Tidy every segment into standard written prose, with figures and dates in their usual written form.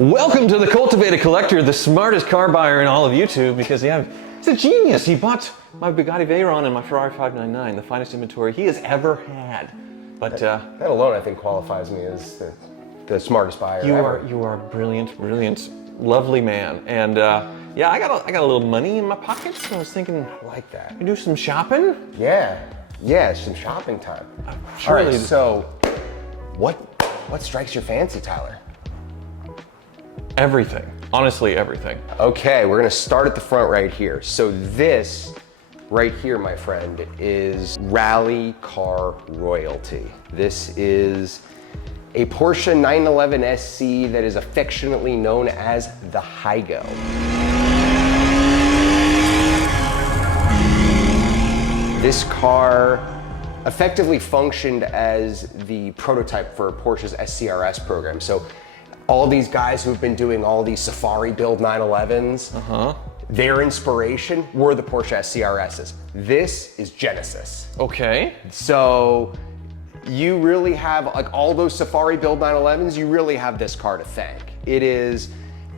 Welcome to the Cultivated Collector, the smartest car buyer in all of YouTube, because he's a genius. He bought my Bugatti Veyron and my Ferrari 599, the finest inventory he has ever had. But that alone, I think, qualifies me as the smartest buyer ever. You are a brilliant, lovely man. And yeah, I got a little money in my pocket, so I was thinking, I like that. you do some shopping? Yeah, some shopping time. All right, so what strikes your fancy, Tyler? Everything. Honestly, everything. Okay, we're gonna start at the front right here. So this right here, my friend, is rally car royalty. This is a Porsche 911 SC that is affectionately known as the Hygo. This car effectively functioned as the prototype for Porsche's SCRS program. So all these guys who've been doing all these Safari build 911s, their inspiration were the Porsche SCRSs. This is Genesis. Okay. So you really have, like all those Safari build 911s, you really have this car to thank. It is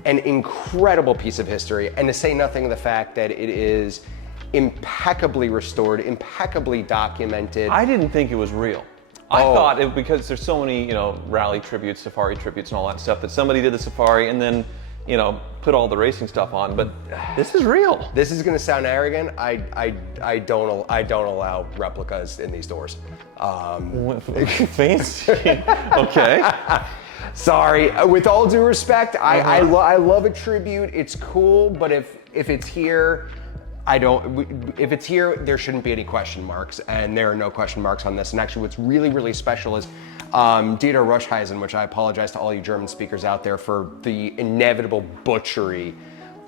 an incredible piece of history, and to say nothing of the fact that it is impeccably restored, impeccably documented. I didn't think it was real. I thought it, because there's so many, rally tributes, Safari tributes and all that stuff, that somebody did the Safari and then, put all the racing stuff on, but this is real. This is gonna sound arrogant. I don't allow replicas in these doors. Fancy. Okay. Sorry, with all due respect, I love a tribute, it's cool, but if it's here, if it's here, there shouldn't be any question marks, and there are no question marks on this. And actually what's really, really special is Dieter Rushheisen, which I apologize to all you German speakers out there for the inevitable butchery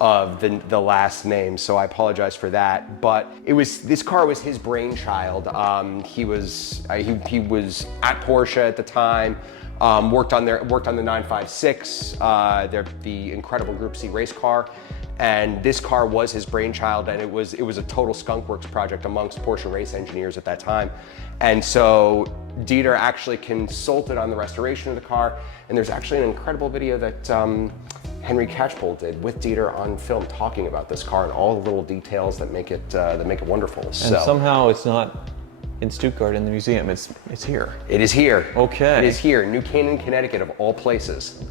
of the last name, so I apologize for that. But this car was his brainchild. He was at Porsche at the time, worked on the 956, the incredible Group C race car. And this car was his brainchild, and it was a total skunkworks project amongst Porsche race engineers at that time. And so Dieter actually consulted on the restoration of the car, and there's actually an incredible video that Henry Catchpole did with Dieter on film talking about this car and all the little details that make it wonderful. And somehow it's not in Stuttgart in the museum, it's here. It is here. Okay. It is here, New Canaan, Connecticut, of all places.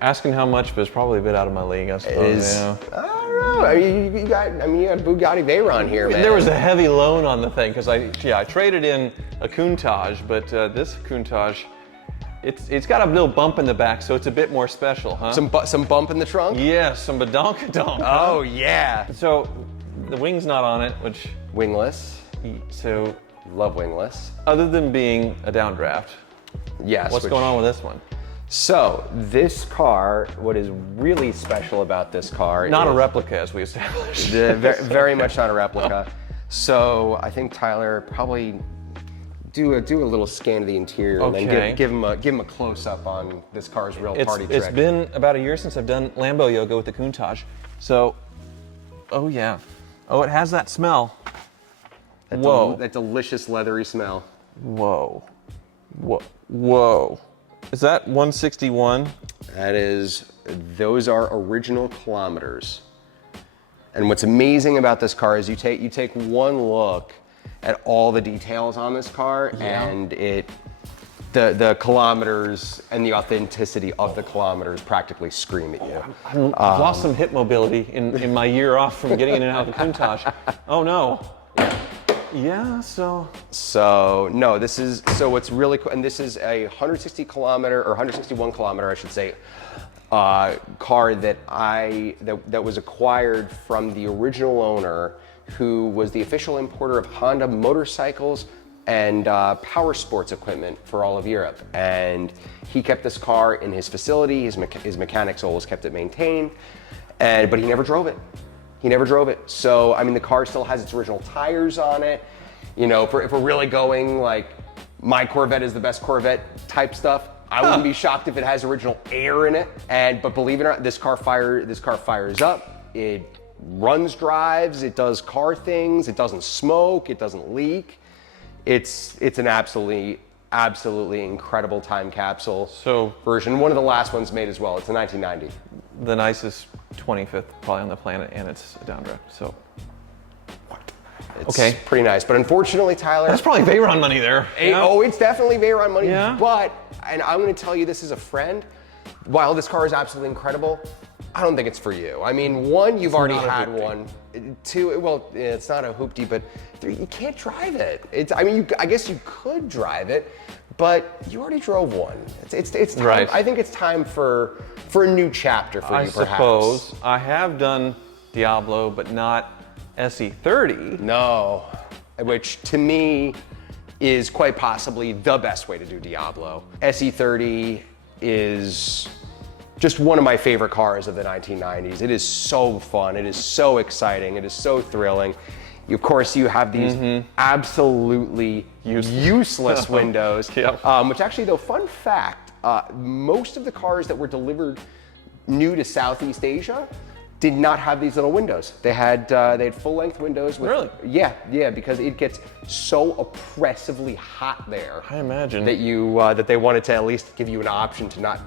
Asking how much, but it's probably a bit out of my league, I suppose. I don't know. You got a Bugatti Veyron here, man. There was a heavy loan on the thing, because I traded in a Countach, but this Countach, it's got a little bump in the back, so it's a bit more special, huh? Some bump in the trunk? Yeah, some badonkadonk. Oh, yeah. So the wing's not on it, which... Wingless. So... Love wingless. Other than being a downdraft. Yes. What's going on with this one? So this car, what is really special about this car not a replica, as we established. Very much not a replica. So I think Tyler probably do a little scan of the interior and then give him a close up on this car's real party trick. It's been about a year since I've done Lambo yoga with the Countach. So, oh yeah. Oh, it has that smell. That delicious leathery smell. Whoa. Is that 161? Those are original kilometers. And what's amazing about this car is you take one look at all the details on this car, and the kilometers and the authenticity of the kilometers practically scream at you. I've lost some hip mobility in my year off from getting in and out of the Countach. Oh no. Yeah, so no, what's really cool, and this is a 161 kilometer, I should say, car that was acquired from the original owner, who was the official importer of Honda motorcycles and power sports equipment for all of Europe. And he kept this car in his facility. His mechanics always kept it maintained, but he never drove it. So, I mean, the car still has its original tires on it. If we're really going like my Corvette is the best Corvette type stuff, I wouldn't be shocked if it has original air in it. But believe it or not, this car fires up. It runs, drives, it does car things. It doesn't smoke, it doesn't leak. It's an absolutely absolutely incredible time capsule So version. One of the last ones made as well. It's a 1990. the nicest 25th probably on the planet, and it's a downdraft. So It's okay, pretty nice. But unfortunately, Tyler, that's probably Veyron money there. oh, it's definitely Veyron money. Yeah. But, and I'm going to tell you this as a friend, while this car is absolutely incredible, I don't think it's for you. I mean, one, you've already had one. Two, well, it's not a hooptie, but three, you can't drive it. I mean, I guess you could drive it, but you already drove one. It's time, Right. I think it's time for a new chapter for you, perhaps. I suppose I have done Diablo, but not SE30. No, which to me is quite possibly the best way to do Diablo. SE30 is just one of my favorite cars of the 1990s. It is so fun, it is so exciting, it is so thrilling. Of course, you have these absolutely useless windows, Yep. Which actually, though, fun fact, most of the cars that were delivered new to Southeast Asia did not have these little windows. They had full-length windows. Really? Yeah, because it gets so oppressively hot there. I imagine. That they wanted to at least give you an option to not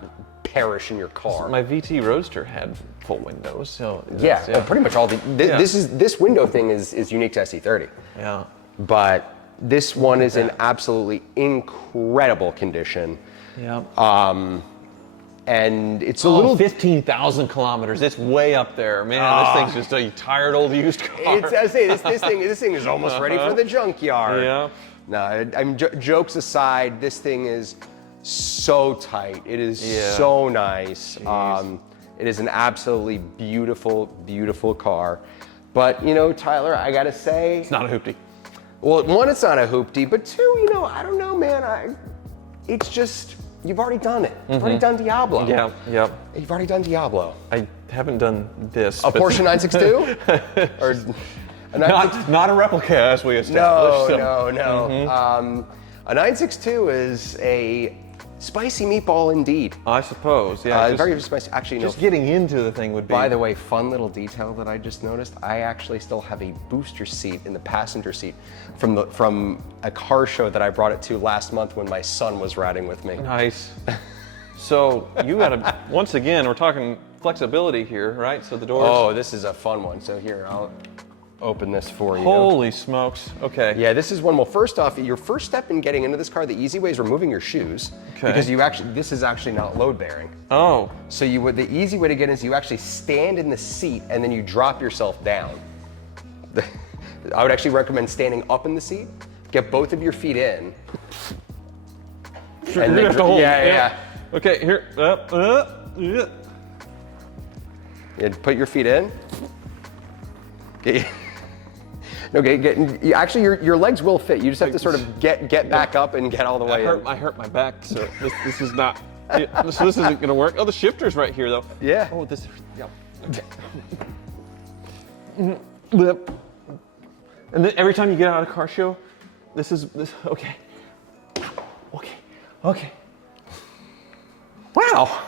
perish in your car. My VT Roadster had full windows, so Yeah, well, pretty much all the. This window thing is unique to SE30. Yeah. But this one is in absolutely incredible condition. Yeah. And it's a little 15,000 kilometers. It's way up there, man. This thing's just a tired old used car. I say this thing is almost ready for the junkyard. Yeah. No, I mean, jokes aside, this thing is so tight. It is so nice. It is an absolutely beautiful, beautiful car. But you know, Tyler, I gotta say, It's not a hooptie. well, one, it's not a hooptie, but two, you know, I don't know, man. It's just, you've already done it. You've already done Diablo. Yeah, yep. You've already done Diablo. I haven't done this. A but- Porsche 962? Or a 962? Not a replica, as we established. so- No. A 962 is a spicy meatball indeed. I suppose, yeah. Very spicy. Actually, no. Just getting into the thing would be. By the way, fun little detail that I just noticed. I actually still have a booster seat in the passenger seat from a car show that I brought it to last month when my son was riding with me. Nice. So you got to, once again, we're talking flexibility here, right? So the doors. Oh, this is a fun one. So here, I'll open this for you. Holy smokes. Okay. Yeah, this is one. Well, first off, your first step in getting into this car, the easy way is removing your shoes. Okay. Because this is actually not load bearing. Oh. So the easy way to get in is you actually stand in the seat and then you drop yourself down. I would actually recommend standing up in the seat, get both of your feet in. You're gonna have to hold. Yeah. Okay, here. Yeah. Yeah, put your feet in. Actually, your legs will fit. You just have to sort of get back up and get all the way in. I hurt my back, so this is not. So this isn't gonna work. Oh, the shifter's right here, though. Yeah. Oh, this. Yeah. Okay. And then every time you get out of a car show, this. Okay. Okay. Wow.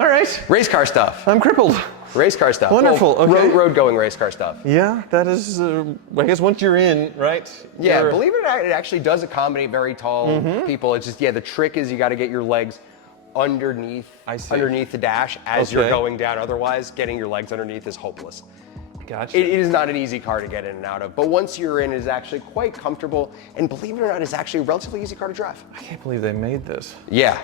All right. Race car stuff. I'm crippled. Race car stuff. Wonderful. Well, Okay. road going race car stuff. Yeah, that is. I guess once you're in, right? Yeah, you're- believe it or not, it actually does accommodate very tall people. It's just, the trick is you got to get your legs underneath the dash as you're Okay. going down. Otherwise, getting your legs underneath is hopeless. Gotcha. It is not an easy car to get in and out of, but once you're in, it is actually quite comfortable, and believe it or not, it's actually a relatively easy car to drive. I can't believe they made this. Yeah.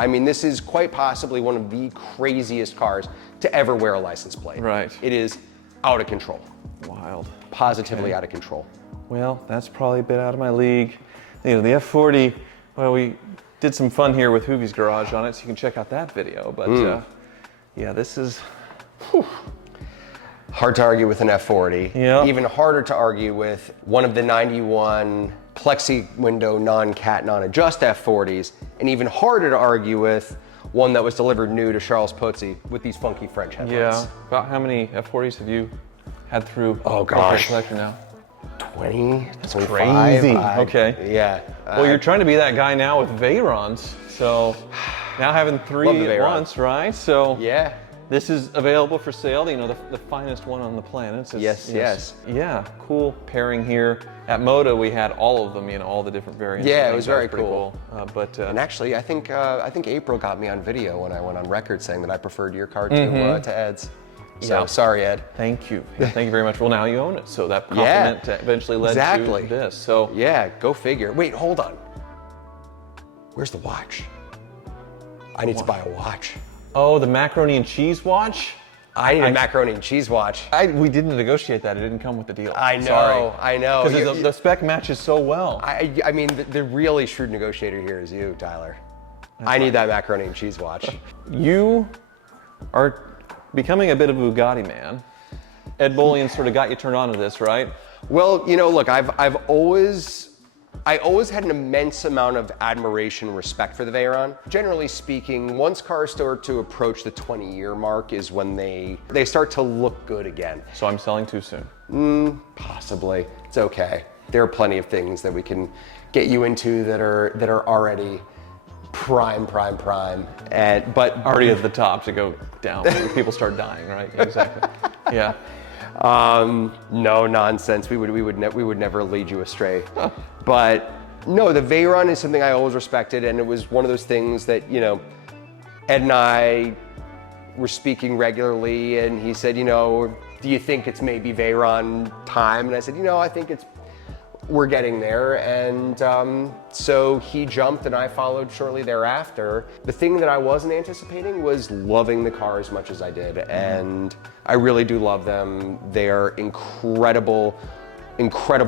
I mean, this is quite possibly one of the craziest cars to ever wear a license plate. Right. It is out of control. Wild. Positively out of control. Well, that's probably a bit out of my league. You know, the F40, well, we did some fun here with Hoovie's Garage on it, so you can check out that video. But yeah, this is... Hard to argue with an F40. Yeah. Even harder to argue with one of the 91 plexi window non-cat, non-adjust F40s, and even harder to argue with one that was delivered new to Charles Pozzi with these funky French headlights. Yeah. About how many F40s have you had through gosh. Collector now? 20, 25. Crazy. Okay. Yeah. Well, you're trying to be that guy now with Veyrons, so now having Love three the at Veyron. once, right? So Yeah. This is available for sale, you know, the finest one on the planet. Yes. Yeah, cool pairing here. At Moda, we had all of them, you know, all the different variants. Yeah, it was very pretty cool. And actually, I think April got me on video when I went on record saying that I preferred your car to Ed's. So Yeah. sorry, Ed. Thank you. Yeah, thank you very much. Well, now you own it, so that compliment eventually led to this. So yeah, go figure. Wait, hold on. Where's the watch? I need to buy a watch. Oh, the macaroni and cheese watch? I need a macaroni and cheese watch. We didn't negotiate that. It didn't come with the deal. I know. Sorry. I know. Because the spec matches so well. I mean, the really shrewd negotiator here is you, Tyler. I need that macaroni and cheese watch. You are becoming a bit of a Bugatti man. Ed Bolian sort of got you turned on to this, right? Well, you know, look, I always had an immense amount of admiration and respect for the Veyron. Generally speaking, once cars start to approach the 20-year mark is when they start to look good again. So I'm selling too soon. Possibly. It's okay. There are plenty of things that we can get you into that are already prime. But Already at the top to go down when people start dying, right? Exactly. Yeah. No nonsense. We would never lead you astray. But no, the Veyron is something I always respected, and it was one of those things that, you know, Ed and I were speaking regularly, and he said, you know, do you think it's maybe Veyron time? And I said, you know, I think we're getting there. And so he jumped and I followed shortly thereafter. The thing that I wasn't anticipating was loving the car as much as I did. And I really do love them. They're incredible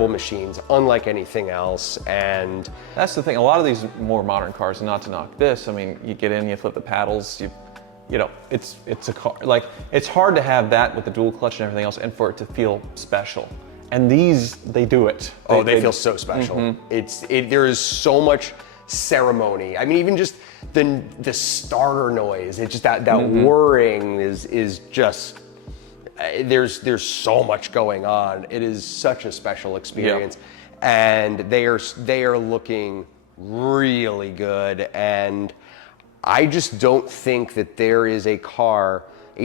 machines, unlike anything else. And that's the thing. A lot of these more modern cars, not to knock this, I mean, you get in, you flip the paddles, you know, it's a car. Like, it's hard to have that with the dual clutch and everything else and for it to feel special. And these, they do it. They feel so special. There is so much ceremony. I mean, even just the starter noise, it's just that whirring is just, there's so much going on. It is such a special experience. Yeah. And they are looking really good. And I just don't think that there is a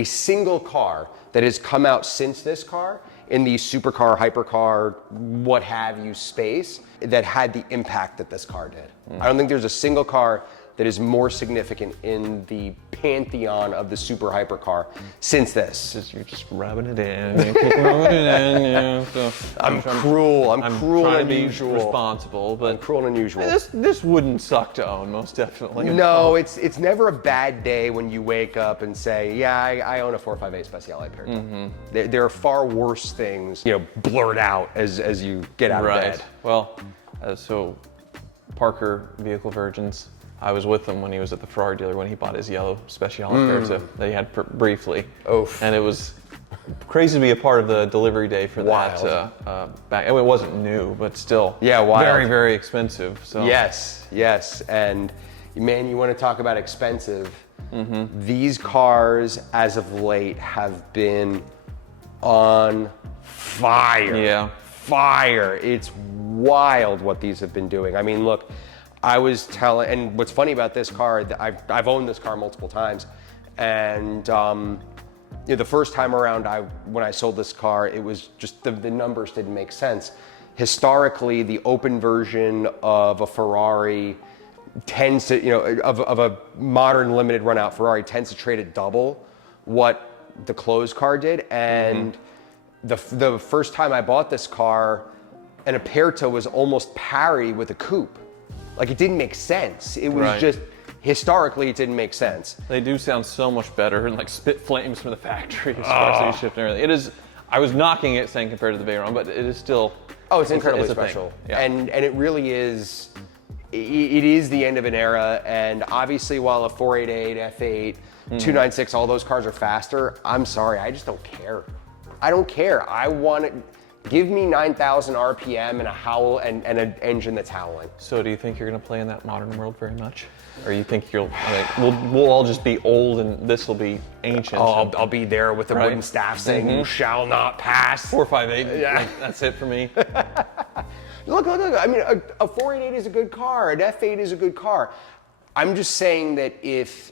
single car that has come out since this car in the supercar, hypercar, what have you space that had the impact that this car did. I don't think there's a single car that is more significant in the pantheon of the super hypercar since this. You're just rubbing it in. You keep rubbing it in. Yeah. So I'm cruel. I'm cruel and unusual. Be responsible, but I'm cruel and unusual. This wouldn't suck to own, most definitely. No, it's never a bad day when you wake up and say, yeah, I own a 458 Speciale Perito. There are far worse things, you know, blurred out as you get out of bed. Well, so Parker Vehicle Virgins. I was with him when he was at the Ferrari dealer when he bought his yellow Speciale Perito that he had briefly. Oof. And it was crazy to be a part of the delivery day for that. Back, it wasn't new, but still very, very expensive. So Yes. And man, you want to talk about expensive. These cars, as of late, have been on fire. Yeah. Fire. It's wild what these have been doing. I mean, look, I was telling, and what's funny about this car, I've owned this car multiple times, and you know, the first time around, when I sold this car, it was just the numbers didn't make sense. Historically, the open version of a Ferrari tends to, you know, of a modern limited run out Ferrari tends to trade at double what the closed car did, and the first time I bought this car, an Aperto was almost pari with a coupe. Like, it didn't make sense. It was just, historically, it didn't make sense. They do sound so much better and like spit flames from the factory as far as shift and everything. It is, I was knocking it saying compared to the Veyron, but it is still. Oh, it's incredibly special. Yeah. And it really is, it is the end of an era. And obviously, while a 488, F8, 296, all those cars are faster, I'm sorry, I just don't care. I don't care. I want it. Give me 9,000 RPM and a howl and an engine that's howling. So do you think you're going to play in that modern world very much? Or you think we'll all just be old and this will be ancient? I'll be there with the wooden staff saying, you shall not pass. 458, like, that's it for me. Look. I mean, a 488 is a good car. An F8 is a good car. I'm just saying that if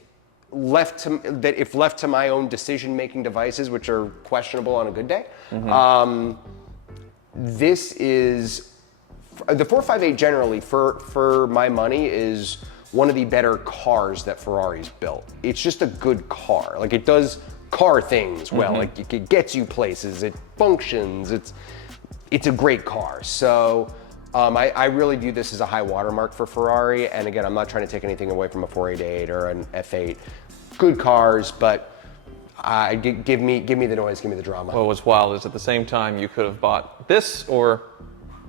if left to my own decision-making devices, which are questionable on a good day, this is the 458 generally for my money is one of the better cars that Ferrari's built. It's just a good car. Like it does car things well. Like it gets you places. It functions. It's a great car. So I really view this as a high watermark for Ferrari. And again, I'm not trying to take anything away from a 488 or an F8. Good cars, but give me the noise, give me the drama. Well, what's wild is at the same time you could have bought this or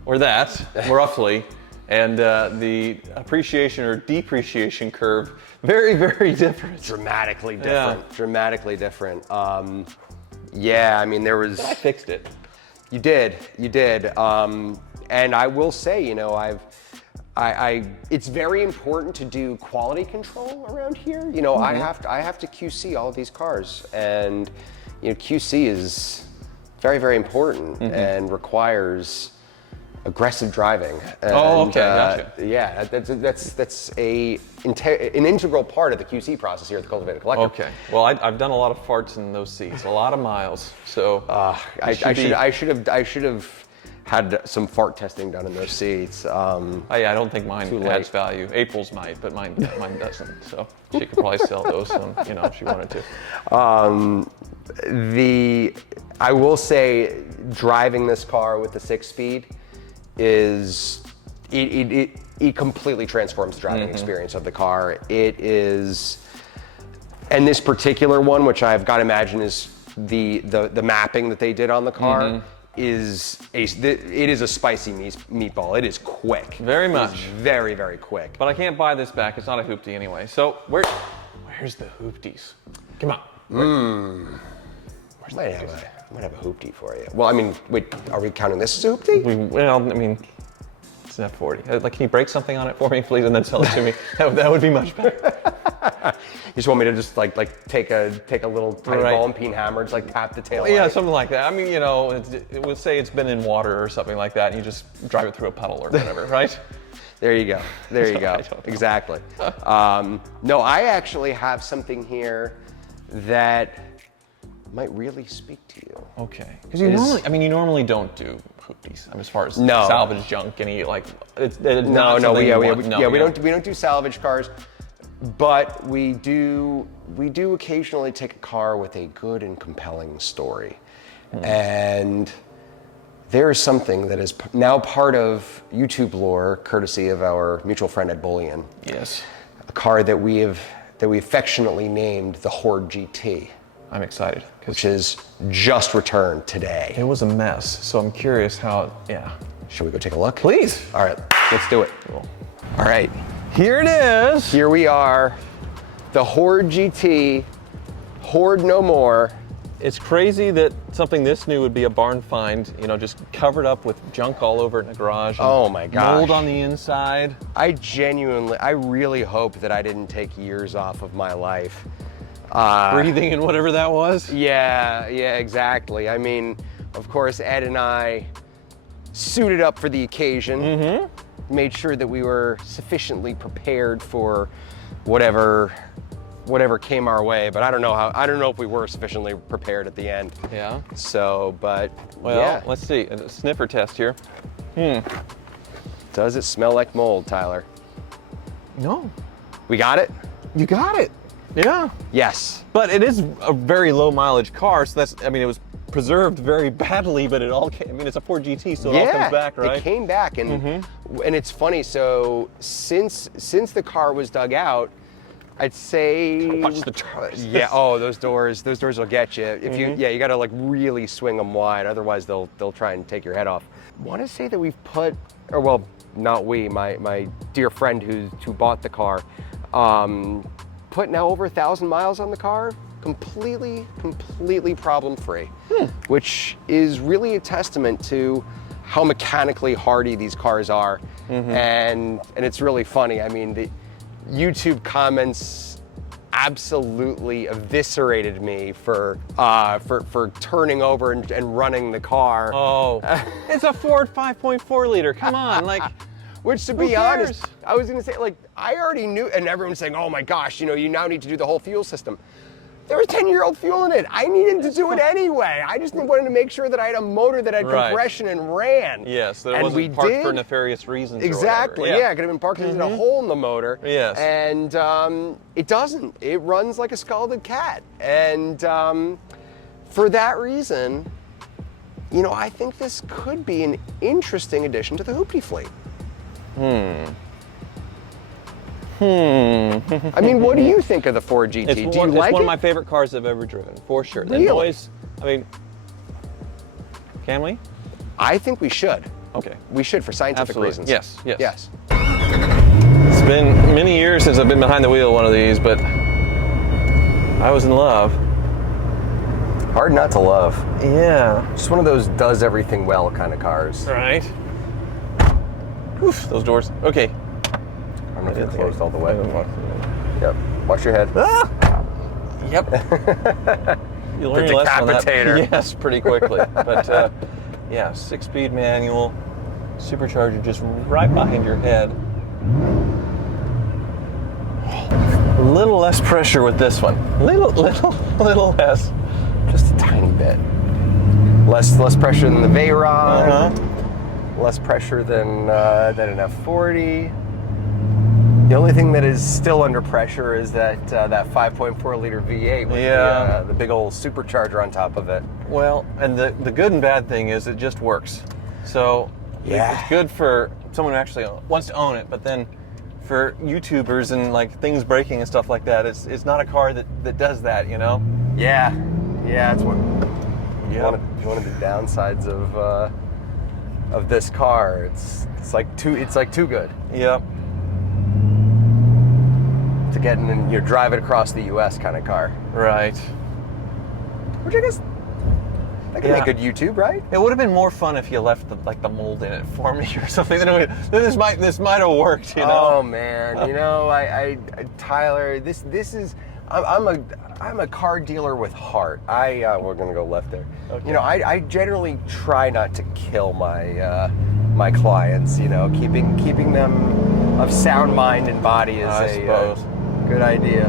that, roughly, and the appreciation or depreciation curve, very, very different. Dramatically different. Yeah. Dramatically different. Yeah, I mean, there was. But I fixed it. You did. And I will say, you know, it's very important to do quality control around here. You know, I have to QC all of these cars, and you know, QC is very, very important and requires aggressive driving. And, gotcha. Yeah, that's an integral part of the QC process here at the Cultivated Collector. Okay. Well, I've done a lot of farts in those seats, a lot of miles. So I should have had some fart testing done in those seats. I don't think mine adds value. April's might, but mine doesn't. So she could probably sell those, you know, if she wanted to. I will say, driving this car with the 6-speed is it completely transforms the driving experience of the car. It is, and this particular one, which I've got to imagine is the mapping that they did on the car. It is a spicy meatball. It is quick. Very much. It's very, very quick. But I can't buy this back. It's not a hooptie anyway. So where's the hoopties? Come on. I might have a hooptie for you. Well, I mean, wait, are we counting this as a hooptie? Well, I mean, it's an F40. Like, can you break something on it for me, please, and then sell it to me? That would be much better. You just want me to just like take a little tiny ball and peen hammer, just like tap the tail light? Yeah, something like that. I mean, you know, we'll say it's been in water or something like that, and you just drive it through a puddle or whatever, right? There you go. There you go. Exactly. No, I actually have something here that might really speak to you. Okay. Because you normally don't do hoopties. I mean, as far as salvage junk, any like it's we don't do salvage cars, but we do occasionally take a car with a good and compelling story, and there is something that is now part of YouTube lore, courtesy of our mutual friend Ed Bullion. Yes. A car that we affectionately named the Horde GT. I'm excited. Which is just returned today. It was a mess, so I'm curious how, Should we go take a look? Please. All right, let's do it. Cool. All right. Here it is. Here we are, the Horde GT, Horde no more. It's crazy that something this new would be a barn find, you know, just covered up with junk all over it in a garage. Oh my gosh. Mold on the inside. I really hope that I didn't take years off of my life. Breathing in whatever that was? Yeah, exactly. I mean, of course, Ed and I suited up for the occasion, made sure that we were sufficiently prepared for whatever came our way, but I don't know if we were sufficiently prepared at the end. Yeah. So, but well, let's see, a sniffer test here. Does it smell like mold, Tyler? No. We got it? You got it. Yeah. Yes. But it is a very low mileage car, so it was preserved very badly, but it all came, it's a Ford GT, so it all comes back, right? It came back, and it's funny, so since the car was dug out, I'd say watch the doors. Yeah, those doors will get you. If you gotta like really swing them wide, otherwise they'll try and take your head off. I want to say that we've put, or well, not we, my dear friend who bought the car, put now over 1,000 miles on the car, completely problem-free, which is really a testament to how mechanically hardy these cars are. And it's really funny. I mean, the YouTube comments absolutely eviscerated me for turning over and running the car. Oh, it's a Ford 5.4 liter. Come on, like. Which, to Who be honest, cares? I was gonna say, like, I already knew, and everyone's saying, oh my gosh, you know, you now need to do the whole fuel system. There was 10-year-old fuel in it. I needed to do it anyway. I just wanted to make sure that I had a motor that had Right. compression and ran. Yes, that it And wasn't we parked did. for nefarious reasons. Exactly. Or whatever. Yeah, it could have been parked in a hole in the motor. Yes. And it doesn't. It runs like a scalded cat. And for that reason, you know, I think this could be an interesting addition to the hooptie fleet. I mean, what do you think of the Ford GT? It's Do you one, like it's one it? of my favorite cars I've ever driven, for sure. The Really? noise, I mean, can we? I think we should. Okay. We should, for scientific Absolutely. reasons. Yes, yes. Yes. It's been many years since I've been behind the wheel of one of these, but I was in love. Hard not to love. Yeah. Just one of those does everything well kind of cars. Right. Oof, those doors. Okay. I don't know if they're closed all the way. Yep. Yep. Watch your head. Ah! Yep. You learn your lesson on that. decapitator. Yes, pretty quickly. But yeah, 6-speed manual, supercharger just right behind your head. A little less pressure with this one. Little less. Just a tiny bit. Less pressure than the Veyron. Less pressure than an F40. The only thing that is still under pressure is that 5.4 liter V8 with the big old supercharger on top of it. Well, and the good and bad thing is it just works. So it's good for someone who actually wants to own it, but then for YouTubers and like things breaking and stuff like that, it's not a car that does that, you know? Yeah, it's one Yep. one of the downsides of this car. It's like too good Yep. to get in and drive it across the U.S. kind of car. Right. Which I guess that could make good YouTube, right? It would have been more fun if you left the mold in it for me or something. Then this might have worked, you know. Oh man, you know, I Tyler, this is I'm a car dealer with heart. We're gonna go left there. Okay. You know, I generally try not to kill my my clients. You know, keeping them of sound mind and body is a good idea.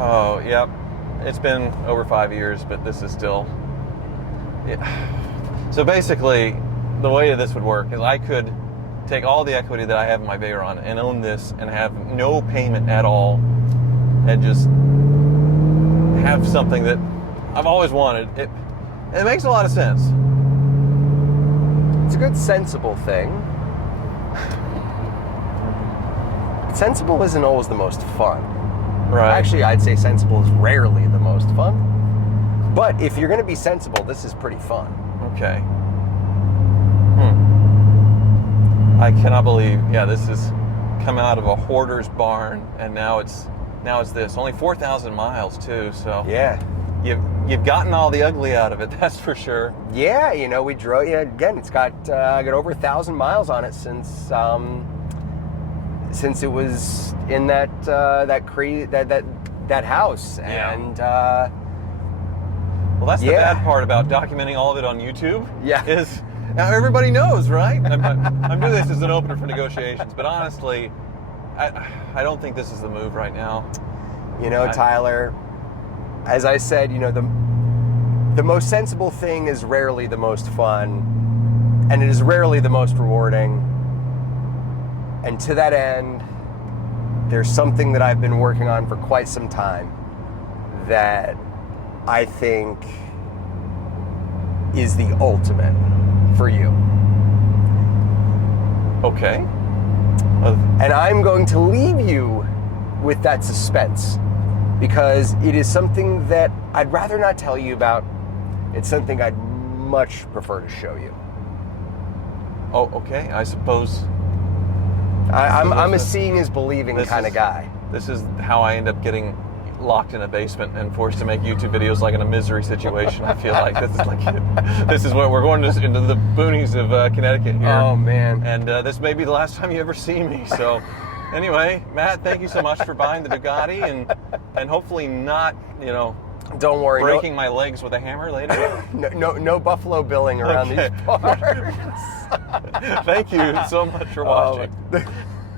Oh, yep. It's been over 5 years, but this is still. Yeah. So basically, the way this would work is I could take all the equity that I have in my Veyron and own this and have no payment at all, and just have something that I've always wanted. It makes a lot of sense. It's a good, sensible thing. Sensible isn't always the most fun. Right. Actually, I'd say sensible is rarely the most fun. But if you're going to be sensible, this is pretty fun. Okay. I cannot believe, this has come out of a hoarder's barn, and now it's this. Only 4,000 miles too, so Yeah. you've gotten all the ugly out of it, that's for sure. Yeah, you know, we drove. Yeah, again, it's got over 1,000 miles on it since it was in that house, Yeah. and Well, that's the bad part about documenting all of it on YouTube. Yeah. Is now everybody knows, right? I'm doing this as an opener for negotiations, but honestly, I don't think this is the move right now. you know, Tyler, as I said, you know, the most sensible thing is rarely the most fun, and it is rarely the most rewarding. And to that end, there's something that I've been working on for quite some time that I think is the ultimate for you. Okay. And I'm going to leave you with that suspense because it is something that I'd rather not tell you about. It's something I'd much prefer to show you. Oh, okay. I suppose I'm a seeing is believing kind of guy. This is how I end up getting locked in a basement and forced to make YouTube videos like in a misery situation. I feel like this is what we're going into the boonies of Connecticut here. Oh man! And this may be the last time you ever see me. So, anyway, Matt, thank you so much for buying the Bugatti and hopefully not, Don't worry. breaking my legs with a hammer later. No Buffalo Billing around these parts. Thank you so much for watching.